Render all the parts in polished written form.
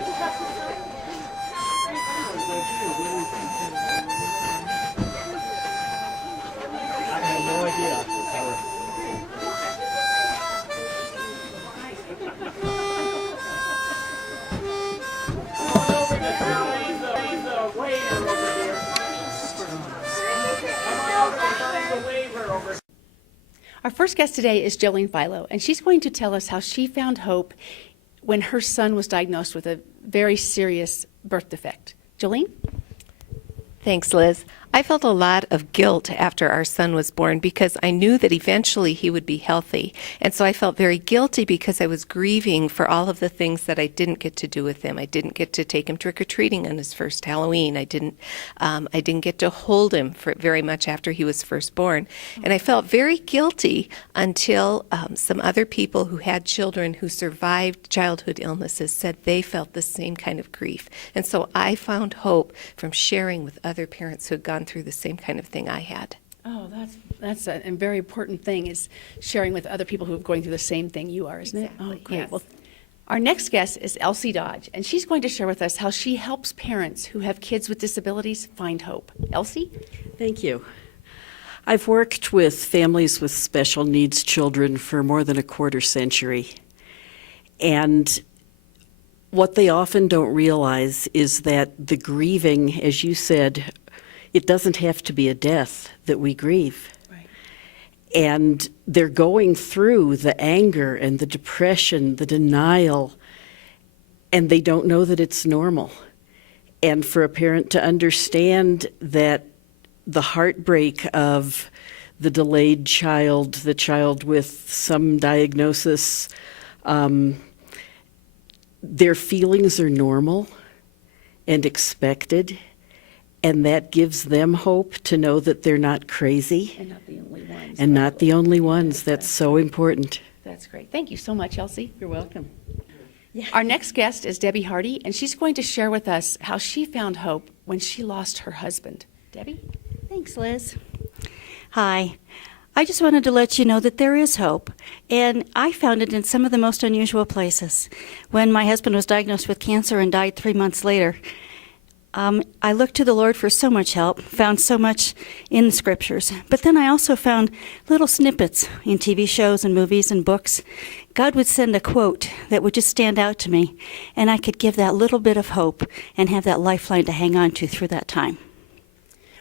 have no idea. Our first guest today is Jolene Philo, and she's going to tell us how she found hope when her son was diagnosed with a very serious birth defect. Jolene? Thanks, Liz. I felt a lot of guilt after our son was born because I knew that eventually he would be healthy. And so I felt very guilty because I was grieving for all of the things that I didn't get to do with him. I didn't get to take him trick-or-treating on his first Halloween. I didn't get to hold him for very much after he was first born. And I felt very guilty until some other people who had children who survived childhood illnesses said they felt the same kind of grief. And so I found hope from sharing with other parents who had gone through the same kind of thing I had. Oh, that's a very important thing, is sharing with other people who are going through the same thing you are, isn't Exactly, it? Oh, great. yes. Well, our next guest is Elsie Dodge, and she's going to share with us how she helps parents who have kids with disabilities find hope. Elsie? Thank you. I've worked with families with special needs children for more than a quarter century. And what they often don't realize is that the grieving, as you said, it doesn't have to be a death that we grieve. Right. And they're going through the anger and the depression, the denial, and they don't know that it's normal. And for a parent to understand that the heartbreak of the delayed child, the child with some diagnosis, their feelings are normal and expected, and that gives them hope to know that they're not crazy. And not the only ones. And not the only ones. That's so important. That's great. Thank you so much, Elsie. You're welcome. Our next guest is Debbie Hardy, and she's going to share with us how she found hope when she lost her husband. Debbie? Thanks, Liz. Hi. I just wanted to let you know that there is hope, and I found it in some of the most unusual places. When my husband was diagnosed with cancer and died 3 months later, I looked to the Lord for so much help, found so much in the scriptures, but then I also found little snippets in TV shows and movies and books. God would send a quote that would just stand out to me, and I could give that little bit of hope and have that lifeline to hang on to through that time.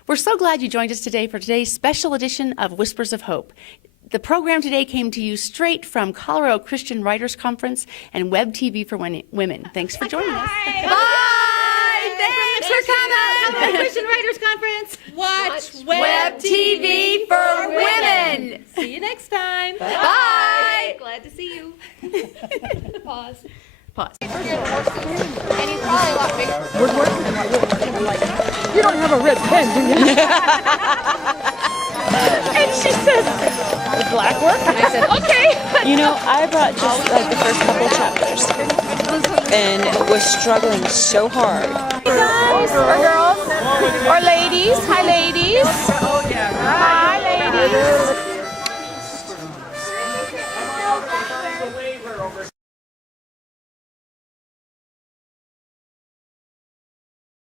We're so glad you joined us today for today's special edition of Whispers of Hope. The program today came to you straight from Colorado Christian Writers Conference and Web TV for Women. Thanks for joining us. Bye! Thanks for coming! Colorado Christian Writers Conference. Watch Web TV for Women. See you next time. Bye! Glad to see you. Pause. Pause. And he's probably a lot bigger. You don't have a red pen, do you? And she says, black work? And I said, okay. You know, I brought just like the first couple chapters and was struggling so hard. Hey guys, or girls, or ladies. Hi ladies.